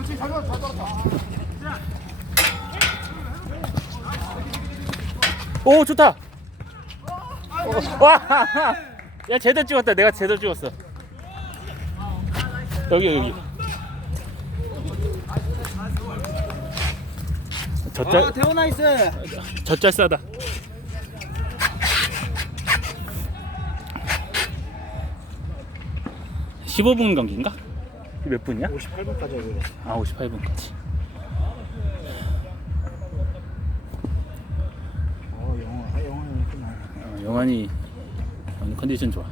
그렇지 잘 돌았다 잘 돌았다 오 좋다. 어, 와, 야 제대로 찍었다. 내가 제대로 찍었어. 여기 여기. 아 대호 나이스 젖잘 싸다. (15분) 경기인가? 몇 분이야? 58분까지 하고 아 58분까지. 어 영어 아 영어는 끝나. 어, 영환이 오늘 컨디션 좋아.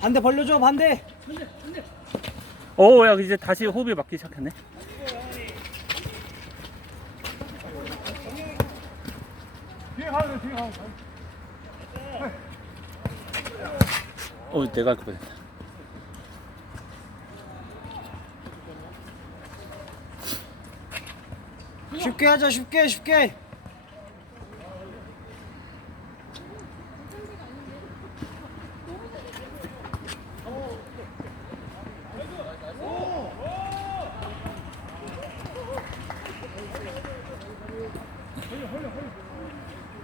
반대 벌려줘 반대. 오야 이제 다시 호흡이 맞기 시작했네. 뒤에 가야 돼 뒤에 가야 돼 어 내가 할 뻔했다. 쉽게 하자 쉽게 쉽게.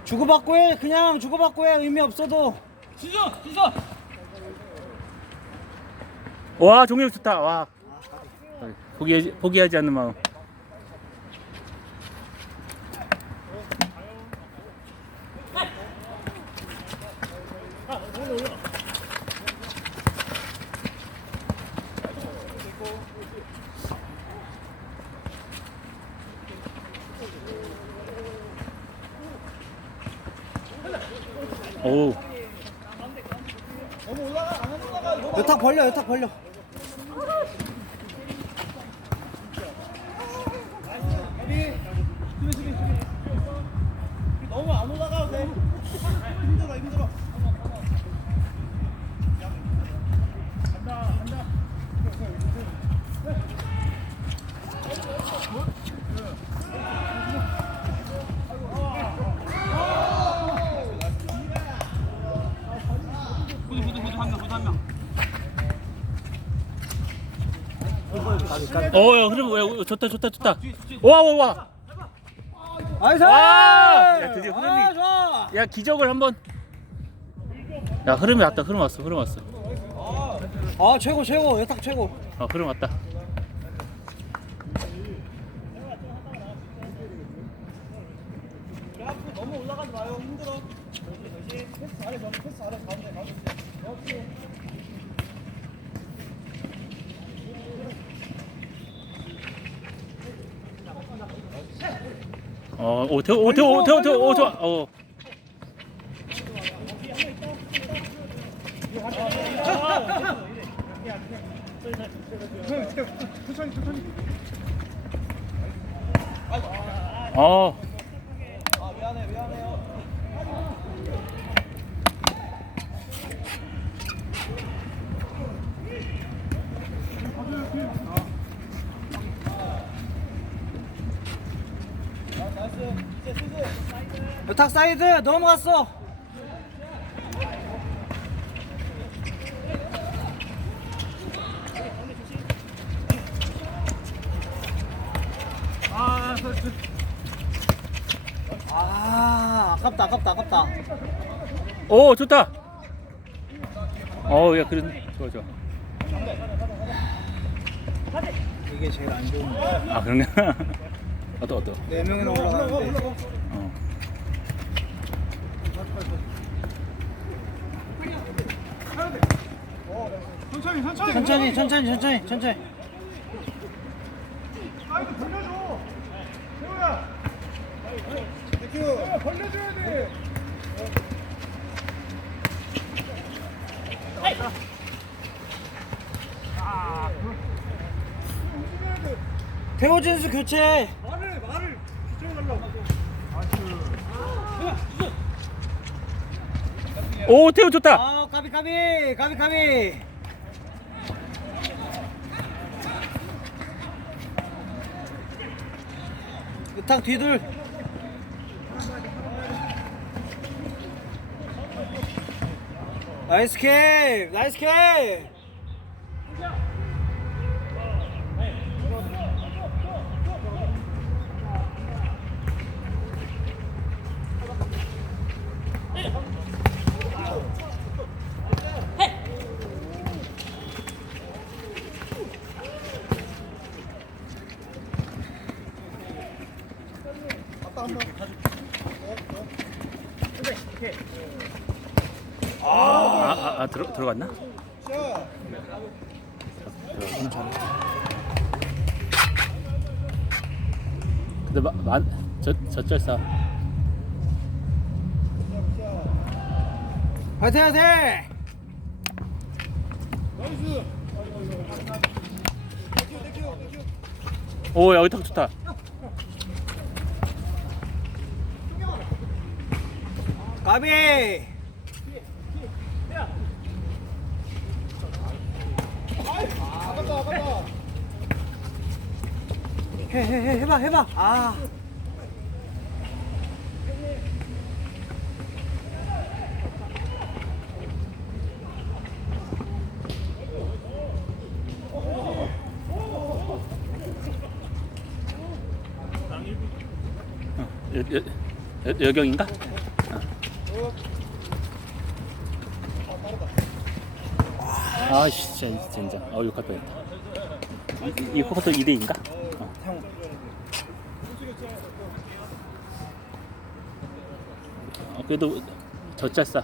주고받고 해 그냥 주고받고 해 의미 없어도 와 종혁 좋다. 와. 포기하지, 포기하지 않는 마음. 오. 여탁 벌려 여탁 벌려 어야 그럼 왜 좋다 좋다 좋다. 와와와 나이스! 와! 야, 드디어 흐름이- 아, 좋아! 야 기적을 한번. 야 흐름이 왔다. 흐름 왔어. 흐름 왔어. 아 최고 최고. 여탁 최고. 어 흐름 왔다. 너무 올라가지 마요. 힘들어. 패스 잘해 패스 잘해 가운데 가운데 태호 오 태호 오 태호 태호 오 좋아 어 어. 아 미안해 미안해요 여탁 사이드 넘어갔어. 아 아깝다 아깝다 아깝다. 오 좋다. 어야 그래. 좋아 좋아. 이게 제일 안 좋은 거. 아 그런가? 어떠 어떠? 네 명이나 올라가는데. 어. 천천히 천천히. 천천히 천천히 천천히 천천히. 사이드 벌려줘. 태호야 태호야 벌려줘야 돼. 태호 진수 교체 말을 말을 주장해달라고 오 태호 좋다 아 까비 까비 까비 까비 으탕 뒤둘 나이스 캡! 나이스 캡! 아, 아, 아 들어 들어갔나? 근데 만저 저쩔사 화이팅 화이팅! 나이스. 오 여기 탁 좋다. 가비! 아깝다 아깝다. 해, 해, 해, 해봐, 해봐. 아. 여, 여, 여, 여경인가? 아, 진짜 진짜 어 욕할 뻔했다. 이- 이 코커터 2대인가? 어. 어, 그래도 저짤싸.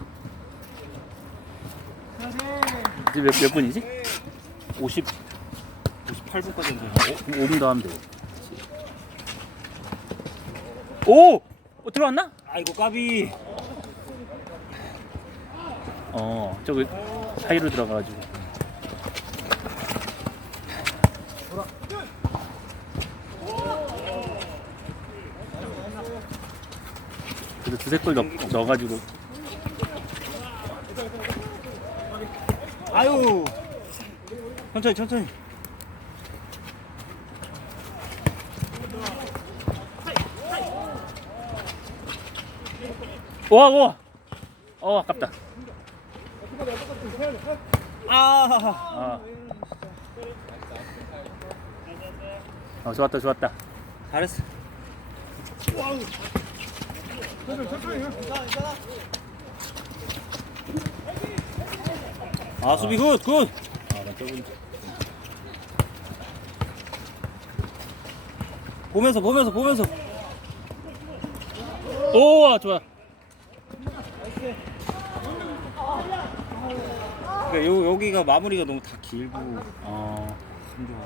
이제 몇, 몇 분이지? 50 58분까지 했는데 5분 더 하면 돼. 오! 어, 들어왔나? 아이고, 까비. 어, 저기 사이로 들어가가지고. 그래도 두세 골 넣, 넣어가지고. 아유. 천천히, 천천히. 와, 와! 어, 아깝다. 아. 아. 어, 좋았다, 좋았다. 잘했어. 아, 수비 굿, 굿. 아, 나 저분. 보면서, 보면서, 보면서. 오, 아, 좋아. 그러니까 요, 여기가 마무리가 너무 다 길고. 어. 안 좋아.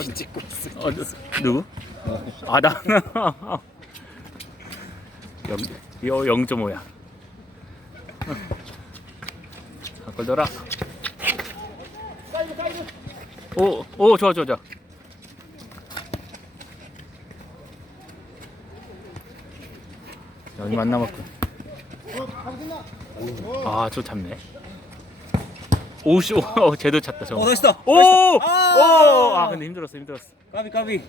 어, 찍고 있어. 어, 누- 누구? 아, 나. 영, 요 0.5야. 한골 돌아. 오, 오, 좋아, 좋아, 좋아. 여기 만 남았군. 아, 저 잡네. 오씨, 오, 어, 제대로 찼다, 저거. 어, 나이스다. 오! 아! 오! 아, 근데 힘들었어, 힘들었어. 까비, 까비.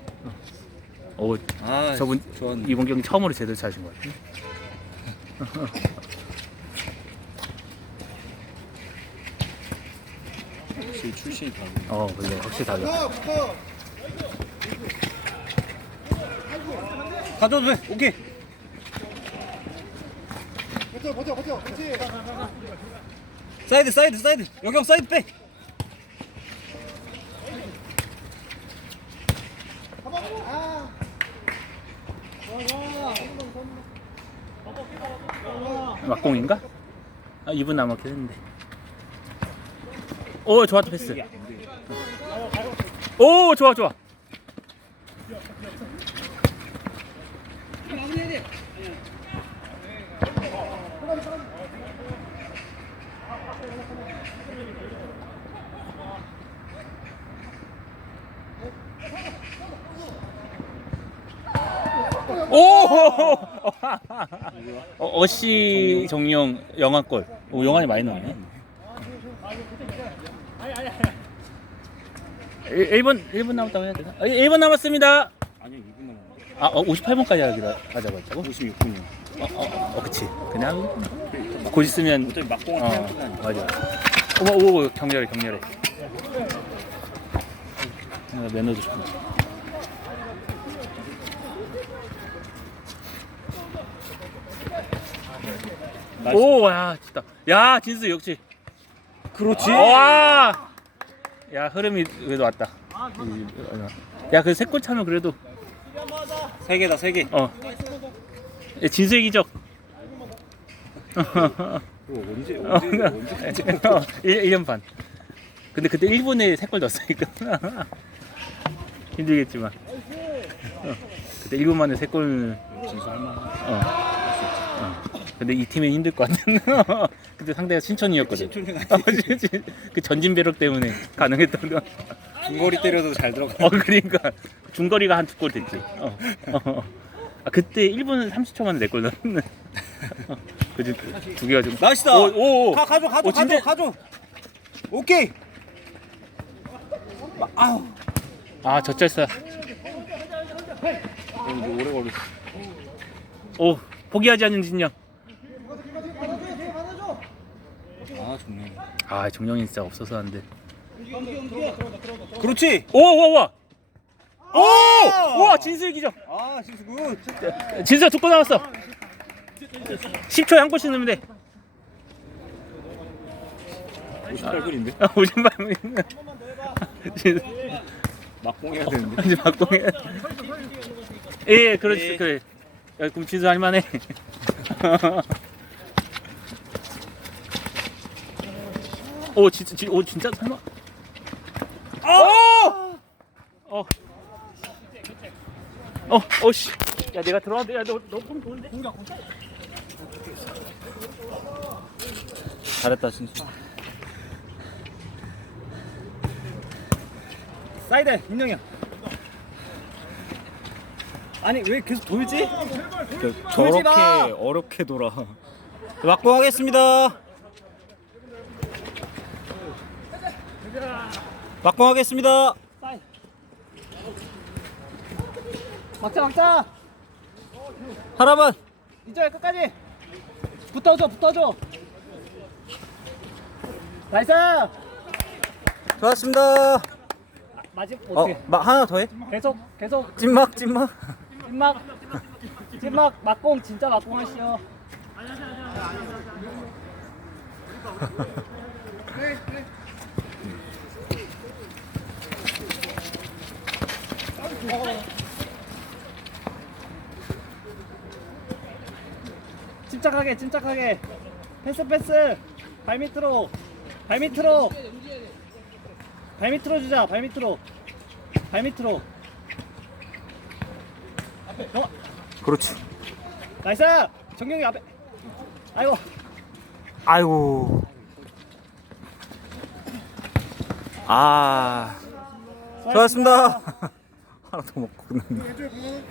오, 아, 저분 좋았네. 이번 경기 처음으로 제대로 차신 것 같아. 역시 출신이 다르네. 어, 근데 확실히 달라. 가져도 돼. 오케이. 버텨 버텨 버텨. 그렇지. 사이드 사이드 사이드. 여경 사이드 백. 막공인가? 아 2분 남았긴 했는데. 오 좋았다 패스. 오 좋아 좋아. 마무리해야 돼 오! 어, 어시 정용 영화골. 오, 영환이 많이 나오네. 1, 분 1분 남았다고 해야 되나? 어, 1분 남았습니다. 아니요 2분 남았는데 아, 어, 58분까지 하기로 하자고 했다고? 56분이요 어, 어, 어, 그치. 그냥 곧 있으면 어차피 막공은 어, 끝나니까 맞아. 어머, 오, 격렬해, 격렬해. 어, 매너도 좋고. 나이스. 오, 야, 진짜. 야, 진수 역시. 그렇지 와! 야, 흐름이 그래도 왔다. 야, 그 세골 차면 그래도, 세 개다 세 개 어. 야, 진수의 기적. 언제 어, 언제 언제 1, 1년 반. 근데 그때 일본에 세골 넣었으니까. 힘들겠지만. 어, 그때 일본 만에 세골 진수 할 만한 어. 어. 근데 이 팀은 힘들 것 같아. 그때 상대가 어, 그치. 그 전진 배럭 때문에 가능했던 거. 중거리 때려도 잘 들어가 어, 그러니까 중거리가 한 두 골 됐지. 어. 어. 아, 그때 1분 30초 만에 내골 넣었네. 어. 그지 두 개가 좀. 나이스다 오, 오, 오. 가, 가져 가져 오, 진짜- 가져 가져 오케이 마- 아우 아, 젖잘싸. 이거 오래 걸렸어 오, 포기하지 않는 진영. 아 좋네 아, 정영이 진짜 없어서 안 돼. 그렇지 오, 오, 와. 오! 와, 진수의 기적. 아 진수 굿 진수야 두골 남았어. 10초에 한 골씩 넣으면 돼. 58분인데 아, 오줌발 진수. 막공해야 되는데 이제 막공해. 예, 그렇지, 예. 그래. 야, 그럼 진수 할만해. 오, 진짜, 진, 오, 진짜 설마? 오! 어. 어, 어, 씨. 야, 내가 들어왔는데, 야, 너, 너꿈 좋은데? 잘했다 진수 사이드 임영이야 아니 왜 계속 돌지? 돌지 마! 어렵게 돌아. 막공하겠습니다 막공하겠습니다 막자 막자. 하나만 이제 끝까지. 붙어줘 붙어줘. 나이스. 좋았습니다 마지막 어, 어떻게? 마, 하나 더 해? 계속 계속 찐막 찐막 찐막 찐막 막공 진짜 막공 하시오. 침착하게 침착하게. 패스 패스. 발 밑으로. 발 밑으로. 발 밑으로 주자 발 밑으로. 발 밑으로. 어? 그렇지. 나이스! 정경이 앞에. 아이고. 아이고. 아. 좋았습니다 하나 더 먹고 끝났네